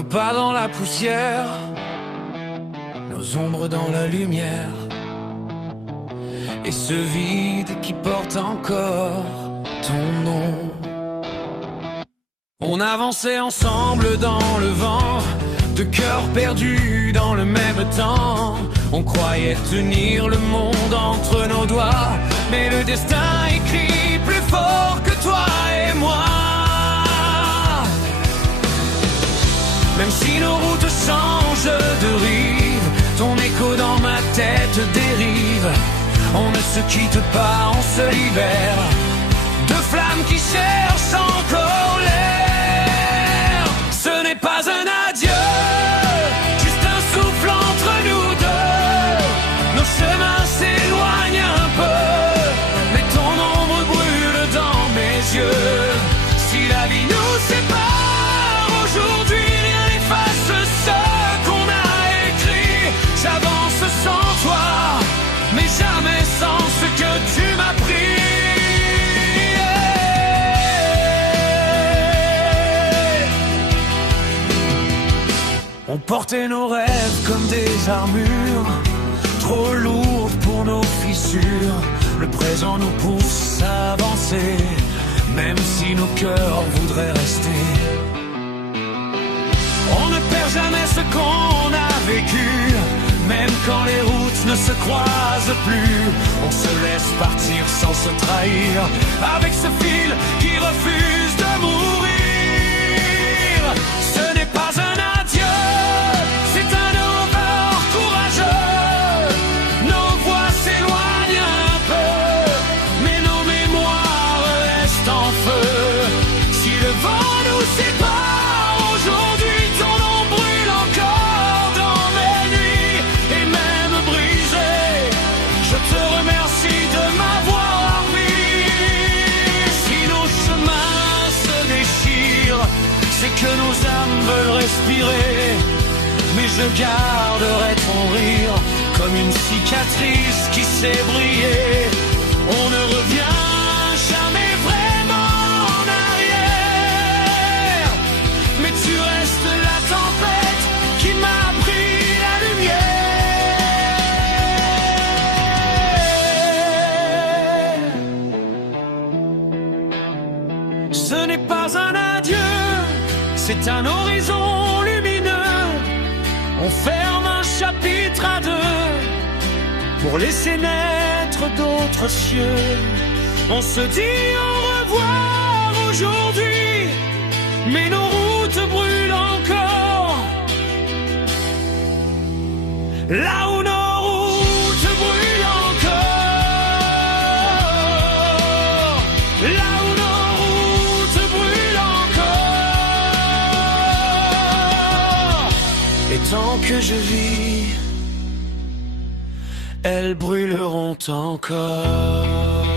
Nos pas dans la poussière, nos ombres dans la lumière, et ce vide qui porte encore ton nom. On avançait ensemble dans le vent, de cœurs perdus dans le même temps. On croyait tenir le monde entre nos doigts, mais le destin écrit plus fort que toi et moi. Même si nos routes changent de rive, ton écho dans ma tête dérive. On ne se quitte pas, on se libère. Deux flammes qui cherchent encore l'air. Ce n'est pas un adieu, juste un souffle entre nous deux. Nos chemins s'éloignent un peu, mais ton ombre brûle dans mes yeux. Si la vie nous sépare aujourd'hui, rien n'efface ce qu'on a écrit. J'avance sans toi, mais jamais sans ce que tu m'as pris. On portait nos rêves comme des armures, trop lourdes pour nos fissures. Le présent nous pousse à avancer, même si nos cœurs voudraient rester. On ne perd jamais ce qu'on a vécu, même quand les routes ne se croisent plus. On se laisse partir sans se trahir, avec ce fil qui refuse de mourir. Ce n'est pas un adieu, c'est un au revoir courageux. Nos voix s'éloignent un peu, mais nos mémoires restent en feu. Si le vent nous sépare aujourd'hui, ton nom brûle encore dans mes nuits. Et même brisé, je te remercie de m'avoir mis. Si nos chemins se déchirent, c'est que nos âmes veulent respirer. Mais je garderai ton rire comme une cicatrice qui sait briller. On ne revient jamais vraiment en arrière, mais tu restes la tempête qui m'a pris la lumière. Ce n'est pas un adieu, c'est un horizon lumineux. On ferme un chapitre à deux pour laisser naître d'autres cieux. On se dit au revoir aujourd'hui, mais nos routes brûlent encore. Là où nos routes brûlent encore. Là où nos routes brûlent encore. Et tant que je vis, elles brûleront encore.